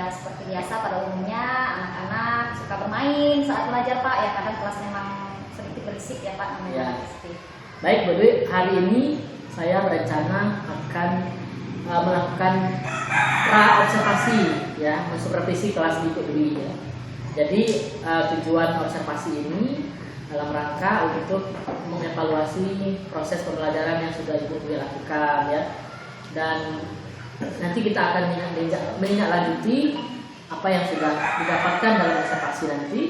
ya seperti biasa pada umumnya anak-anak suka bermain saat belajar Pak, ya kadang kelas memang sedikit berisik ya Pak namanya. Ya. Baik Bu Dwi, hari ini saya berencana akan melakukan pra-observasi ya, mensupervisi kelas di Bu Dwi ya. Jadi tujuan observasi ini dalam rangka untuk mengevaluasi proses pembelajaran yang sudah Ibu Dwi lakukan ya. Dan nanti kita akan menindaklanjuti apa yang sudah didapatkan dalam observasi nanti.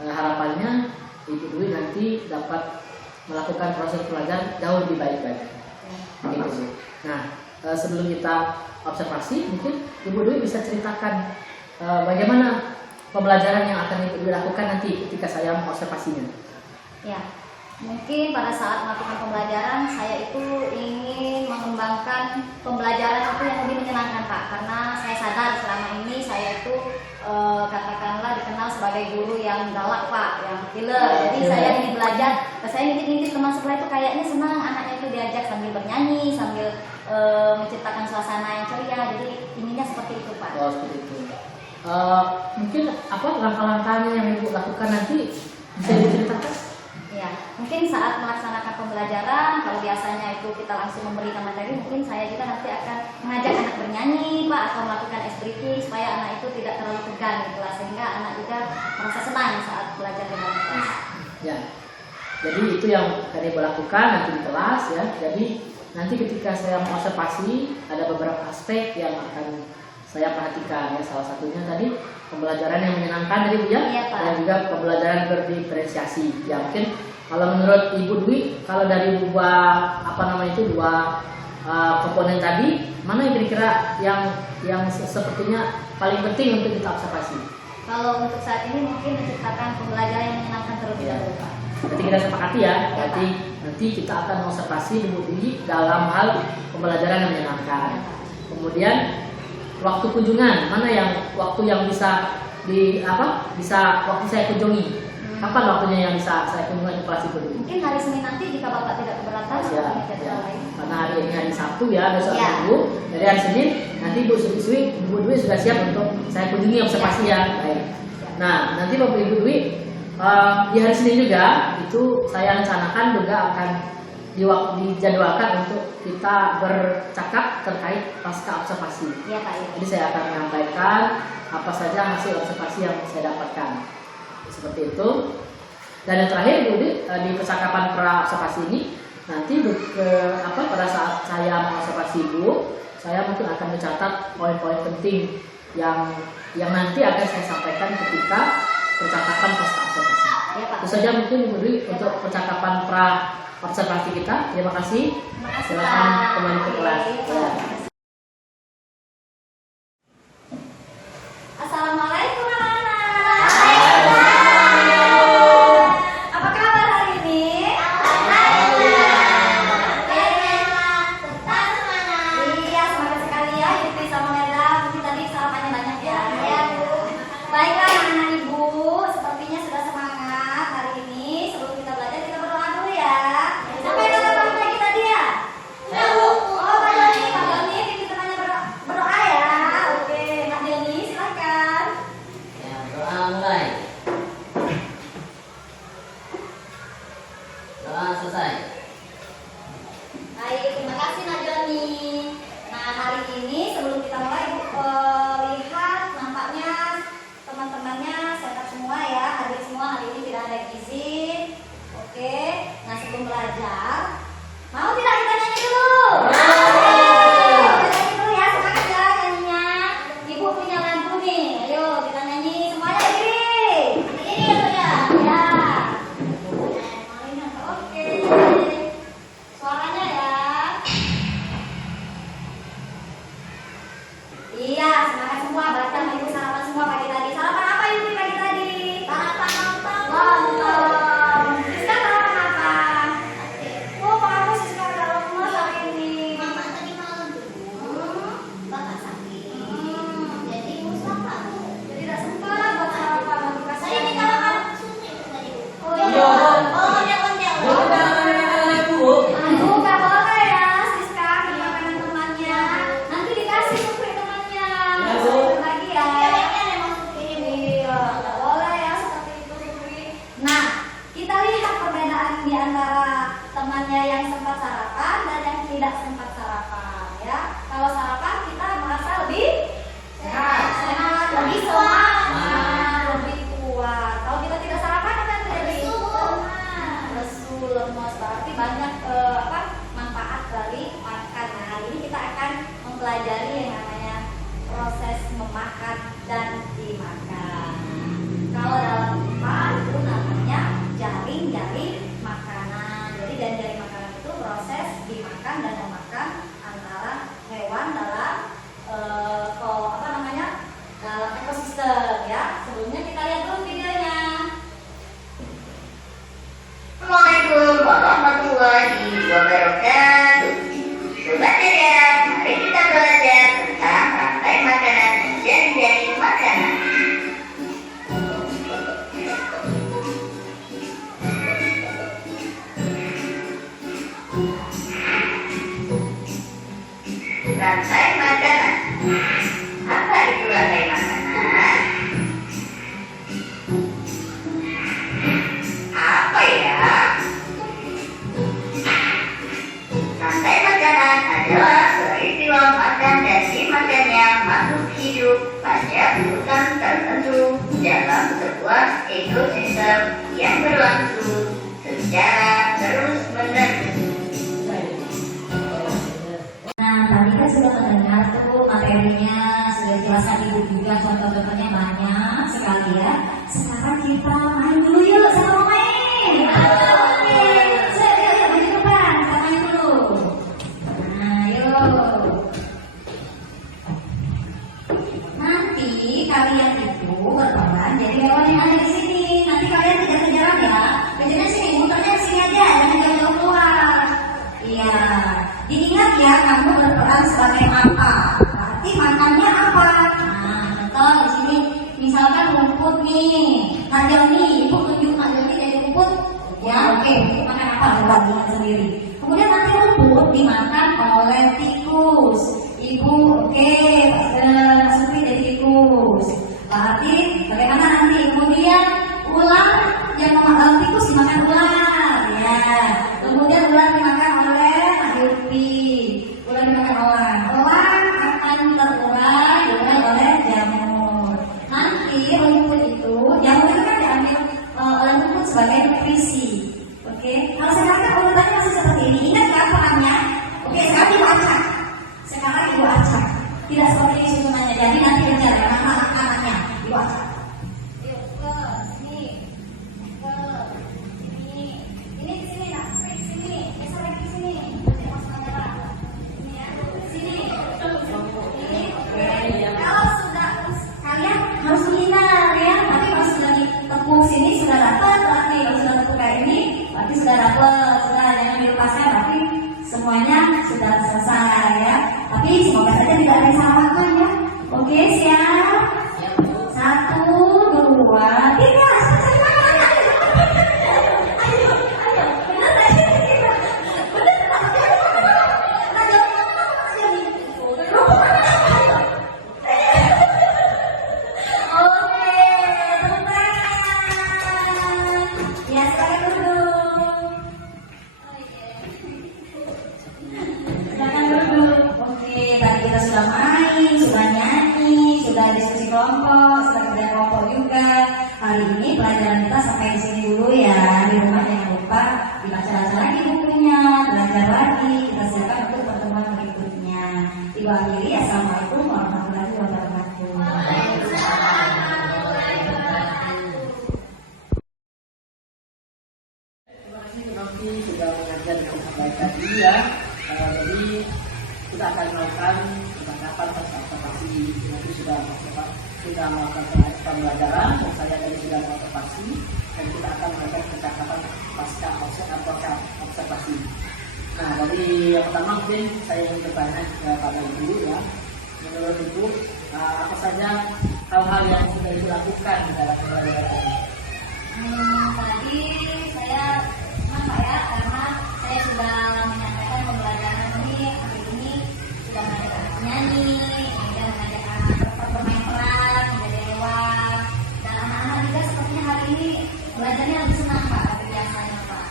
Harapannya Ibu Dwi nanti dapat melakukan proses pelajaran jauh lebih baik lagi. Gitu. Nah, sebelum kita observasi, mungkin Ibu Dwi bisa ceritakan bagaimana pembelajaran yang akan Ibu Dwi lakukan nanti ketika saya mengobservasinya. Ya, mungkin pada saat melakukan pembelajaran saya itu ingin mengembangkan pembelajaran itu yang lebih menyenangkan Pak, karena saya sadar selama ini saya itu katakanlah dikenal sebagai guru yang galak Pak, yang killer. Jadi saya ingin belajar, saya ngintip-ngintip teman sebelah itu kayaknya senang anaknya itu diajak sambil bernyanyi, sambil menciptakan suasana yang ceria. Jadi inginnya seperti itu Pak. Oh, seperti itu. Mungkin apa langkah-langkahnya yang Ibu lakukan nanti bisa diceritakan? Ya, mungkin saat melaksanakan pembelajaran, kalau biasanya itu kita langsung memberikan materi, mungkin saya juga nanti akan mengajak anak bernyanyi, Pak, atau melakukan ice breaking supaya anak itu tidak terlalu tegang di kelas, sehingga anak juga merasa senang saat belajar di dalam kelas. Ya, jadi itu yang akan Ibu lakukan nanti di kelas ya. Jadi nanti ketika saya mengobservasi ada beberapa aspek yang akan saya perhatikan ya. Salah satunya tadi pembelajaran yang menyenangkan tadi Bu ya, Iya, Pak. Dan juga pembelajaran berdiferensiasi. Ya mungkin kalau menurut Ibu Dwi, kalau dari dua komponen tadi, mana yang kira-kira yang sepertinya paling penting untuk kita observasi? Kalau untuk saat ini mungkin menciptakan pembelajaran yang menyenangkan terlebih dahulu, Pak. Berarti kita sepakati ya, berarti nanti kita akan observasi Ibu Dwi dalam hal pembelajaran yang menyenangkan. Kemudian waktu kunjungan, mana yang waktu yang bisa waktu saya kunjungi? Kapan waktunya yang bisa saya kunjungi ke kelas Ibu Dwi? Mungkin hari Senin nanti jika Bapak tidak keberatan Ya, atau jadwal lain. karena hari ini hari Sabtu ya, besok Ya. Minggu. Dari hari Senin nanti Ibu Dwi sudah siap untuk saya kunjungi observasi ya. Baik. Nah, nanti Bapak Ibu Dwi di hari Senin juga itu saya rencanakan juga akan dijadwalkan untuk kita bercakap terkait pasca observasi. Iya Pak. Ya. Jadi saya akan menyampaikan apa saja hasil observasi yang saya dapatkan. Seperti itu. Dan yang terakhir Bu Dwi, di percakapan pra observasi ini nanti pada saat saya mengobservasi Ibu, saya mungkin akan mencatat poin-poin penting yang nanti akan saya sampaikan ketika percakapan pasca observasi. Ya, Pak. Itu saja mungkin Ibu Dwi untuk percakapan pra observasi kita. Terima kasih. Terima kasih, Silakan Pak. kembali ke kelas. Ya. Assalamualaikum anak-anak. Apa kabar hari ini? Iya, semangat sekali ya Ibu sama Meda. Mungkin tadi sarapannya banyak ya. Iya, Bu. Baiklah anak-anak Ibu, sepertinya sudah semangat hari ini. Sebelum kita belajar kita berdoa dulu ya. Sampai berapa pagi tadi ya? Oh, Pak Doni. ekosistem ya. Sebelumnya kita lihat dulu videonya. Assalamualaikum warahmatullahi wabarakatuh. Sobat Ceria, mari kita belajar tentang rantai makanan dan jari-jari makanan. Rantai makanan. Apa itu rantai makanan? Apa ya? Rantai makanan adalah peristiwa makan dan dimakannya makhluk hidup pada urutan tertentu dalam sebuah ekosistem yang berlangsung secara terus-menerus. Nah, tadi kan sudah mendengar tuh materinya, sudah dijelaskan Ibu juga, contoh-contohnya banyak sekali ya. Sekarang kita main dulu yuk, sama main. Oke, yuk, maju ke depan, kita main dulu. Nah, yuk. Nanti kalian itu berperan jadi hewan yang ada di sini. Nanti kalian kejar-kejaran ya. Kejarnya sini, muternya sini aja, jangan jauh-jauh keluar. Iya. Diingat ya, kamu berperan sebagai apa? Berarti makannya apa? Nah, contoh di sini, misalkan rumput nih. Nah, nih, ibu tunjuk Nak Joni jadi rumput. Ya, oke. Makan apa? Coba lihat sendiri. Kemudian nanti rumput dimakan oleh tikus. Ibu, oke. Mas Supri jadi tikus. Berarti bagaimana nanti? Kemudian ular yang memakan tikus dimakan ular. Ya. Kemudian ular dimakan oleh Yupi, ular dimakan elang. Elang akan terurai oleh jamur. Nanti rumput itu, jamur itu kan diambil oleh rumput sebagai nutrisi. Oke, kalau sekarang kan urutannya masih seperti ini. Ingat kan perannya? Oke, sekarang ibu acak. Sekarang ibu acak. Tidak seperti ini susunannya. Jadi nanti kejar mana anaknya. Ibu acak. Yuk ke sini, ke sini. Ini ke sini, nak ke sini. Geser lagi ke sini. Kalau sudah kalian harus menghindar ya, tapi kalau sudah ditepuk sini sudah dapat, berarti kalau sudah tepuk kayak ini, berarti sudah dapat, sudah jangan dilepaskan, berarti semuanya sudah selesai ya. Tapi semoga saja tidak ada yang salah makan ya. Oke, siap? 1, 2, 3. Sudah main, sudah nyanyi, sudah diskusi kelompok, sudah kerja kelompok juga. Hari ini pelajaran kita sampai di sini dulu ya. Di rumah jangan lupa dibaca-baca lagi bukunya, belajar lagi. Kita siapkan untuk pertemuan berikutnya. Ibu akhiri, assalamualaikum warahmatullahi wabarakatuh. Terima kasih Nanti sudah mengajar dengan baik tadi ya. Jadi kita akan melakukan penangkapan observasi. Nanti sudah melakukan pembelajaran dan saya tadi sudah observasi dan kita akan melakukan percakapan pasca observasi. Nah, dari yang pertama mungkin saya ingin bertanya kepada Ibu ya. Menurut Ibu, apa saja hal-hal yang sudah dilakukan dalam pembelajaran ini? Tadi saya senang Pak ya, karena saya sudah menyampaikan pembelajaran hari ini sudah mengajak anak nyanyi, kemudian mengajak anak bermain peran, menjadi hewan, dan anak-anak juga sepertinya hari ini belajarnya lebih senang Pak dari biasanya Pak.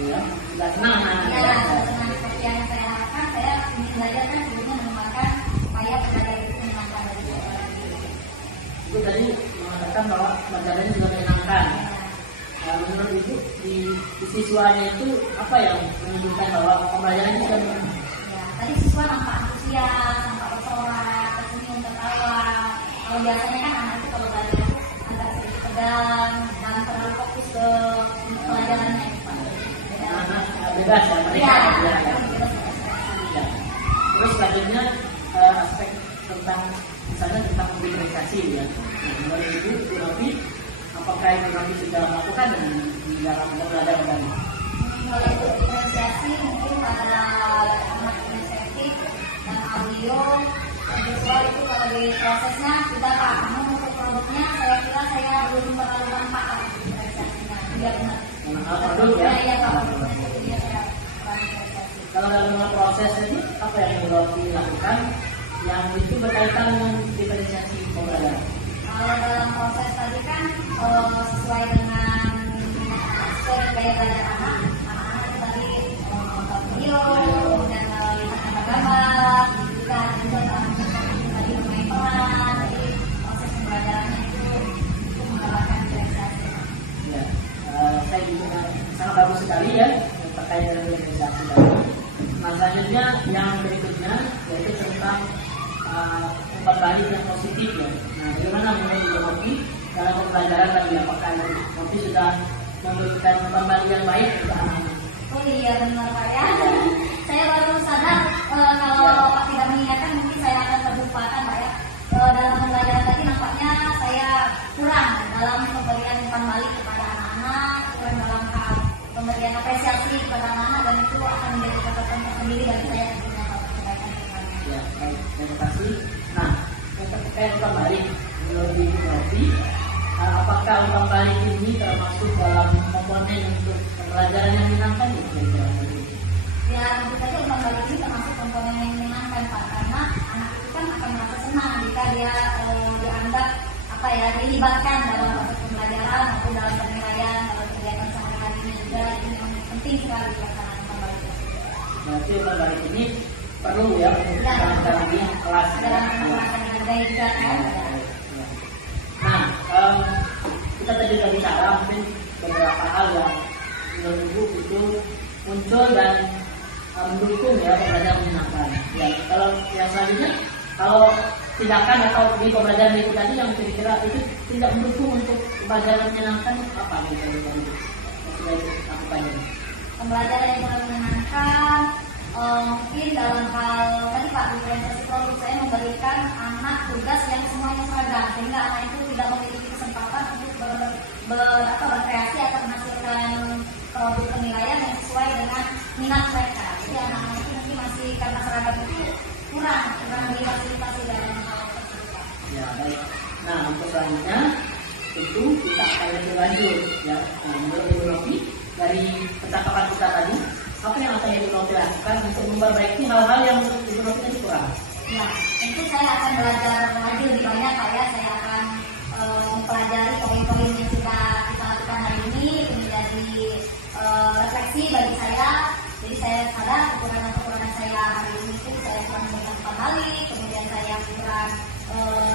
Ya, sudah senang Ya, senang seperti yang saya harapkan. Saya ingin belajar kan sebelumnya mendengarkan supaya belajar itu menyenangkan dari sekolah. Ibu tadi mengatakan bahwa pelajarannya juga menyenangkan. Menurut Ibu di siswanya itu apa yang menunjukkan bahwa pembelajaran itu kan? Ya, tadi siswa nampak antusias, nampak bersorak, tersenyum, tertawa. Kalau biasanya kan anak itu kalau belajar itu agak sedikit tegang dan terlalu fokus ke pelajarannya. Bebas ya, mereka Ya, bebas. Ya. Terus selanjutnya aspek tentang misalnya tentang komunikasi diferensiasi ya. Nah, menurut Ibu Novi, apakah Ibu Novi sudah melakukan di dalam pembelajaran tadi? Kalau untuk diferensiasi mungkin pada anak kinestetik dan audio dan visual itu kalau di prosesnya sudah Pak, namun untuk produknya saya kira saya belum terlalu nampak diferensiasinya. Iya benar. Produk ya. Iya Pak, produknya itu saya kurang diferensiasi. Kalau dalam proses ini apa yang Ibu Novi lakukan yang itu berkaitan dengan diferensiasi pembelajaran? Kalau dalam proses tadi kan sesuai dengan gaya belajar anak-anak itu tadi nonton video, kemudian lihat gambar, juga dalam tadi bermain peran, jadi proses pembelajarannya itu menggambarkan diferensiasi. Ya, saya juga sangat bagus sekali ya terkait dengan diferensiasi tadi. Nah, selanjutnya yang berikutnya yaitu tentang umpan balik yang positif ya. Nah, bagaimana menurut Ibu Novi dalam pembelajaran tadi, apakah Ibu Novi sudah memberikan umpan balik yang baik untuk anak-anak? Oh iya benar Pak ya. Saya baru sadar kalau Pak tidak mengingatkan mungkin saya akan terlupakan Pak ya. Dalam pembelajaran tadi nampaknya saya kurang dalam pemberian umpan balik kepada anak-anak, kurang dalam hal pemberian apresiasi kepada anak-anak, dan itu akan menjadi catatan tersendiri bagi saya tentunya Pak kebaikan depannya. Ya, baik, terima kasih. Nah, yang terkait umpan balik menurut Ibu Novi, apakah umpan balik ini termasuk dalam komponen untuk pembelajaran yang menyenangkan itu kira-kira? Ya tentu saja umpan balik ini termasuk komponen yang menyenangkan Pak, karena anak itu kan akan merasa senang jika dia dianggap apa ya, dilibatkan dalam proses pembelajaran maupun dalam penilaian dalam kegiatan sehari-hari ini juga. Ini memang penting sekali pelaksanaan umpan balik tersebut. Berarti umpan balik ini perlu ya untuk Ya, dalam kelas. dalam pelaksanaan dengan baik juga kan. Nah, kita tadi sudah bicara mungkin beberapa hal yang menurut Ibu itu muncul dan mendukung ya pembelajaran menyenangkan. Ya, kalau yang selanjutnya, kalau tindakan atau di pembelajaran berikut tadi yang kira-kira itu tidak mendukung untuk pembelajaran menyenangkan, apa gitu tadi? Sudah itu lakukan ini. Pembelajaran yang kurang menyenangkan mungkin dalam hal tadi Pak, diferensiasi produk, saya memberikan anak tugas yang semuanya seragam sehingga anak itu tidak memiliki kesempatan untuk berkreasi atau menghasilkan produk penilaian yang sesuai dengan minat mereka. Jadi anak-anak itu mungkin masih karena seragam itu kurang difasilitasi dalam hal tersebut. Ya, baik. Nah, untuk selanjutnya tentu kita akan lebih lanjut ya. Nah, menurut Ibu Novi dari percakapan kita tadi, apa yang akan Ibu Novi lakukan untuk memperbaiki hal-hal yang menurut Ibu Novi tadi kurang? Ya, tentu saya akan belajar lagi lebih banyak Pak ya. Saya akan mempelajari poin-poin yang sudah kita lakukan hari ini, itu menjadi refleksi bagi saya. Jadi saya sadar kekurangan-kekurangan saya hari ini itu saya kurang memberikan umpan balik, kemudian saya kurang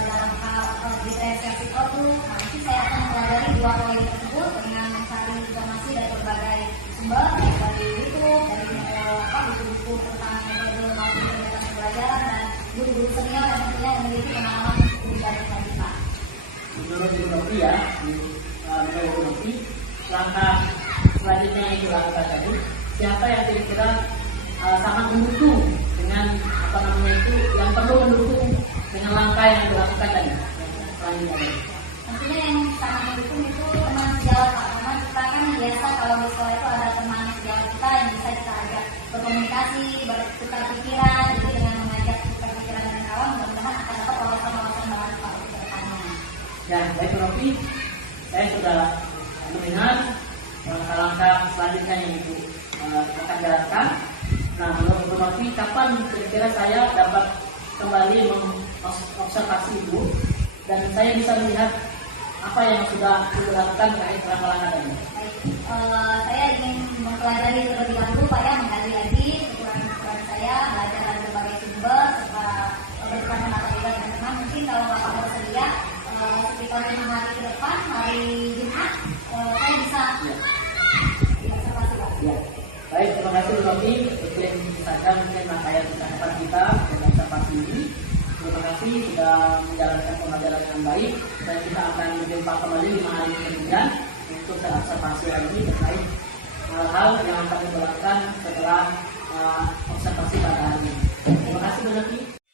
dalam hal diferensiasi produk. Nah, nanti saya akan mempelajari dua poin tersebut dengan mencari informasi dari berbagai sumber, baik dari YouTube, dari buku-buku tentang metode maupun kegiatan pembelajaran, dan guru-guru senior yang tentunya memiliki pengalaman lebih banyak lagi Pak. Menurut Ibu Novi ya, menurut Ibu Novi, langkah selanjutnya yang dilakukan tadi, siapa yang kira-kira sangat mendukung dengan apa namanya itu, yang perlu mendukung dengan langkah yang dilakukan tadi, yang selanjutnya tadi? Tentunya yang sangat mendukung itu teman sejawat Pak, karena kita kan biasa kalau di sekolah itu ada teman sejawat kita yang bisa kita ajak berkomunikasi, bertukar pikiran. Jadi dengan mengajak tukar pikiran dengan kawan, mudah-mudahan akan dapat wawasan-wawasan baru Pak untuk kedepannya. Ya, baik Bu Novi, saya sudah mendengar langkah-langkah selanjutnya yang Ibu akan jalankan. Nah, menurut Bu Novi, kapan kira-kira saya dapat kembali mengobservasi Ibu dan saya bisa melihat apa yang sudah Ibu lakukan terkait langkah-langkah tadi? Baik, saya ingin mempelajari terlebih dahulu Pak ya, menggali lagi kekurangan-kekurangan saya, belajar dari berbagai sumber, serta bertukar pendapat juga dengan teman. Mungkin kalau Bapak bersedia, sekitar 5 hari ke depan, hari Jumat, saya bisa observasi Pak. Ya. Baik, terima kasih Bu Novi. Mungkin saja mungkin langkah yang bisa dapat kita dalam observasi ini. Terima kasih sudah menjalankan pembelajaran dengan baik, dan kita akan berjumpa kembali 5 hari kemudian untuk observasi lagi terkait hal-hal yang akan dilakukan setelah observasi pada hari ini. Terima kasih Bu Novi.